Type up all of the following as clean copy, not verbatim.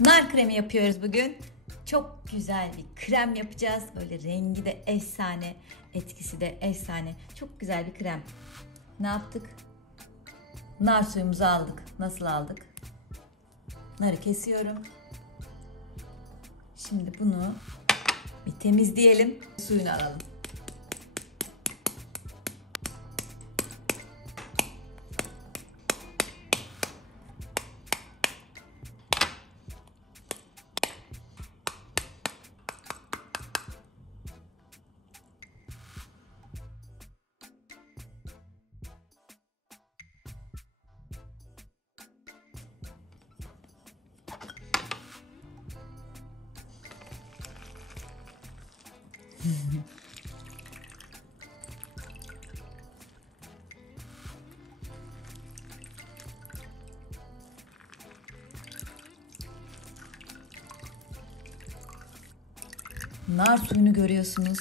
Nar kremi yapıyoruz bugün. Çok güzel bir krem yapacağız. Böyle rengi de efsane, etkisi de efsane. Çok güzel bir krem. Ne yaptık? Nar suyumuzu aldık. Nasıl aldık? Narı kesiyorum. Şimdi bunu bir temizleyelim. Suyunu alalım. Nar suyunu görüyorsunuz.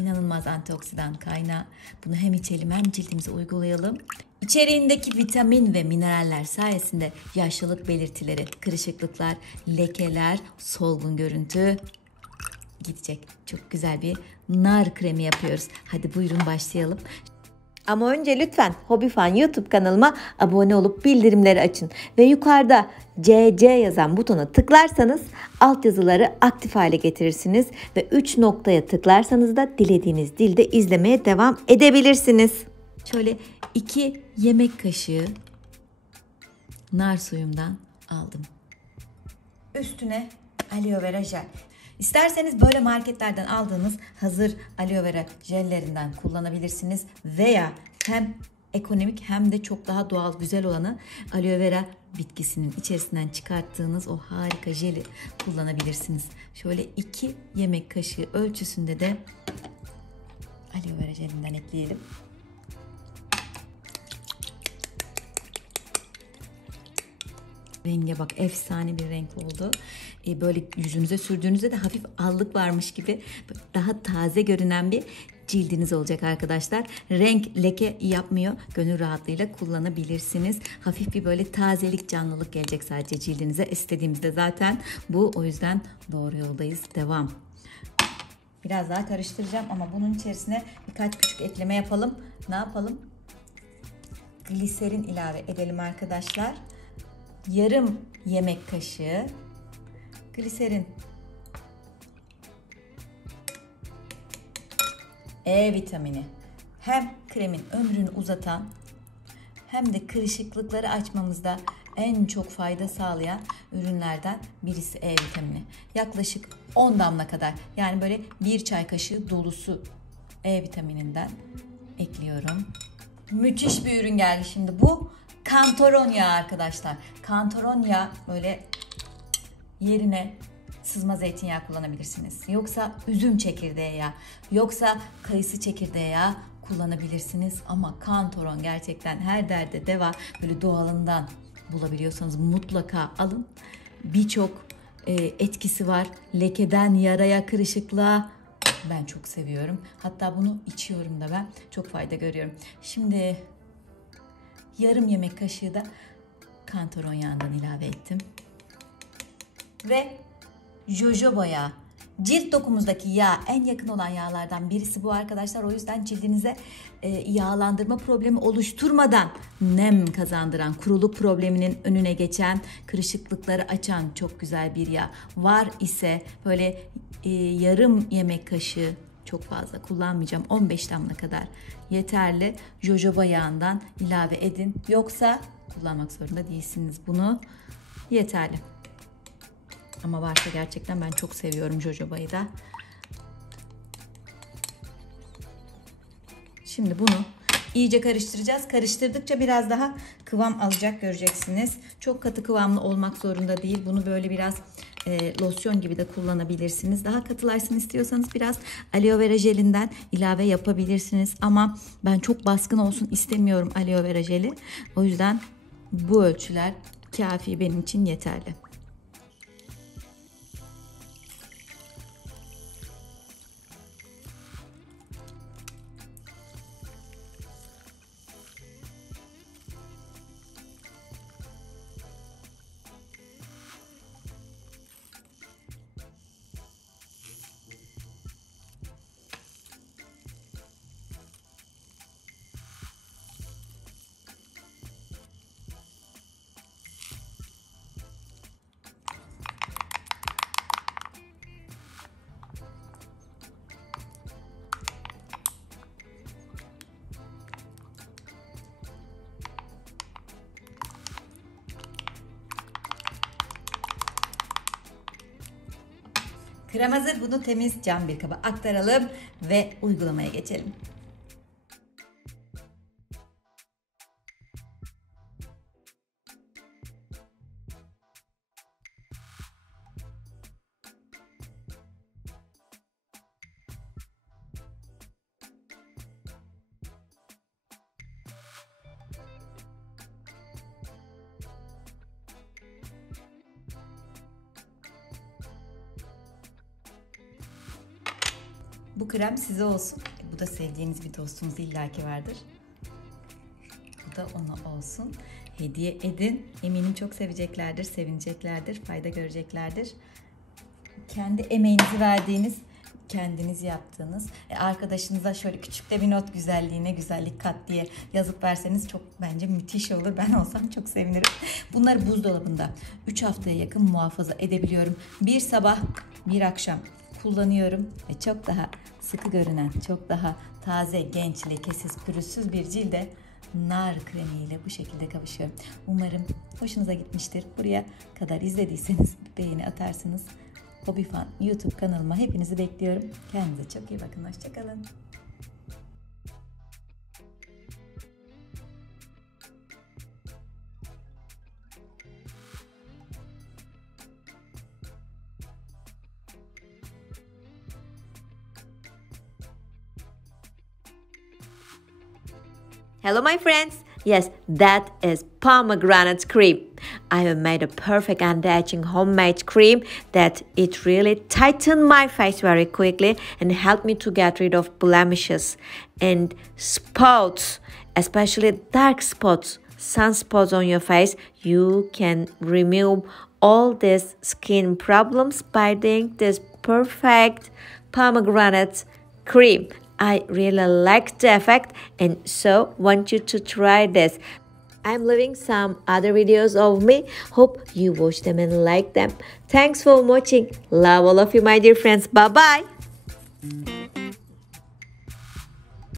İnanılmaz antioksidan kaynağı. Bunu hem içelim hem cildimize uygulayalım. İçeriğindeki vitamin ve mineraller sayesinde yaşlılık belirtileri, kırışıklıklar, lekeler, solgun görüntü gidecek. Çok güzel bir nar kremi yapıyoruz. Hadi buyurun başlayalım. Ama önce lütfen Hobifan YouTube kanalıma abone olup bildirimleri açın. Ve yukarıda CC yazan butona tıklarsanız altyazıları aktif hale getirirsiniz. Ve 3 noktaya tıklarsanız da dilediğiniz dilde izlemeye devam edebilirsiniz. Şöyle 2 yemek kaşığı nar suyumdan aldım. Üstüne aloe vera jel. İsterseniz böyle marketlerden aldığınız hazır aloe vera jellerinden kullanabilirsiniz. Veya hem ekonomik hem de çok daha doğal, güzel olanı aloe vera bitkisinin içerisinden çıkarttığınız o harika jeli kullanabilirsiniz. Şöyle 2 yemek kaşığı ölçüsünde de aloe vera jelinden ekleyelim. Renge bak, efsane bir renk oldu. Böyle yüzünüze sürdüğünüzde de hafif allık varmış gibi daha taze görünen bir cildiniz olacak arkadaşlar. Renk leke yapmıyor. Gönül rahatlığıyla kullanabilirsiniz. Hafif bir böyle tazelik, canlılık gelecek sadece cildinize. İstediğimizde zaten bu. O yüzden doğru yoldayız. Devam. Biraz daha karıştıracağım ama bunun içerisine birkaç küçük ekleme yapalım. Ne yapalım? Gliserin ilave edelim arkadaşlar. Yarım yemek kaşığı gliserin. E vitamini hem kremin ömrünü uzatan hem de kırışıklıkları açmamızda en çok fayda sağlayan ürünlerden birisi E vitamini. Yaklaşık 10 damla kadar, yani böyle bir çay kaşığı dolusu E vitamininden ekliyorum. Müthiş bir ürün geldi şimdi. Bu kantaron yağı arkadaşlar. Kantaron yağı böyle yerine sızma zeytinyağı kullanabilirsiniz. Yoksa üzüm çekirdeği yağı, yoksa kayısı çekirdeği yağı kullanabilirsiniz. Ama kantaron gerçekten her derde deva. Böyle doğalından bulabiliyorsanız mutlaka alın. Birçok etkisi var. Lekeden yaraya, kırışıklığa. Ben çok seviyorum. Hatta bunu içiyorum da ben. Çok fayda görüyorum. Şimdi yarım yemek kaşığı da kantaron yağından ilave ettim. Ve jojoba yağı. Cilt dokumuzdaki yağ en yakın olan yağlardan birisi bu arkadaşlar. O yüzden cildinize yağlandırma problemi oluşturmadan nem kazandıran, kuruluk probleminin önüne geçen, kırışıklıkları açan çok güzel bir yağ. Var ise böyle yarım yemek kaşığı, çok fazla kullanmayacağım, 15 damla kadar yeterli, jojoba yağından ilave edin. Yoksa kullanmak zorunda değilsiniz bunu. Yeterli. Ama varsa gerçekten ben çok seviyorum jojobayı da. Şimdi bunu iyice karıştıracağız. Karıştırdıkça biraz daha kıvam alacak, göreceksiniz. Çok katı kıvamlı olmak zorunda değil. Bunu böyle biraz losyon gibi de kullanabilirsiniz. Daha katılaşsın istiyorsanız biraz aloe vera jelinden ilave yapabilirsiniz. Ama ben çok baskın olsun istemiyorum aloe vera jeli. O yüzden bu ölçüler kafi, benim için yeterli. Krem hazır. Bunu temiz cam bir kaba aktaralım ve uygulamaya geçelim. Bu krem size olsun. Bu da sevdiğiniz bir dostunuz illaki vardır. Bu da ona olsun. Hediye edin. Eminim çok seveceklerdir, sevineceklerdir, fayda göreceklerdir. Kendi emeğinizi verdiğiniz, kendiniz yaptığınız, arkadaşınıza şöyle küçük de bir not, güzelliğine güzellik kat diye yazıp verseniz çok bence müthiş olur. Ben olsam çok sevinirim. Bunları buzdolabında 3 haftaya yakın muhafaza edebiliyorum. Bir sabah, bir akşam kullanıyorum ve çok daha sıkı görünen, çok daha taze, genç, lekesiz, pürüzsüz bir cilde nar kremiyle bu şekilde kavuşuyorum. Umarım hoşunuza gitmiştir. Buraya kadar izlediyseniz bir beğeni atarsınız. Hobifan YouTube kanalıma hepinizi bekliyorum. Kendinize çok iyi bakın. Hoşçakalın. Hello, my friends. Yes, that is pomegranate cream. I have made a perfect anti-aging homemade cream that it really tightened my face very quickly and helped me to get rid of blemishes and spots, especially dark spots, sunspots on your face. You can remove all these skin problems by doing this perfect pomegranate cream. I really like the effect and so want you to try this. I'm leaving some other videos of me. Hope you watch them and like them. Thanks for watching. Love all of you, my dear friends. Bye bye.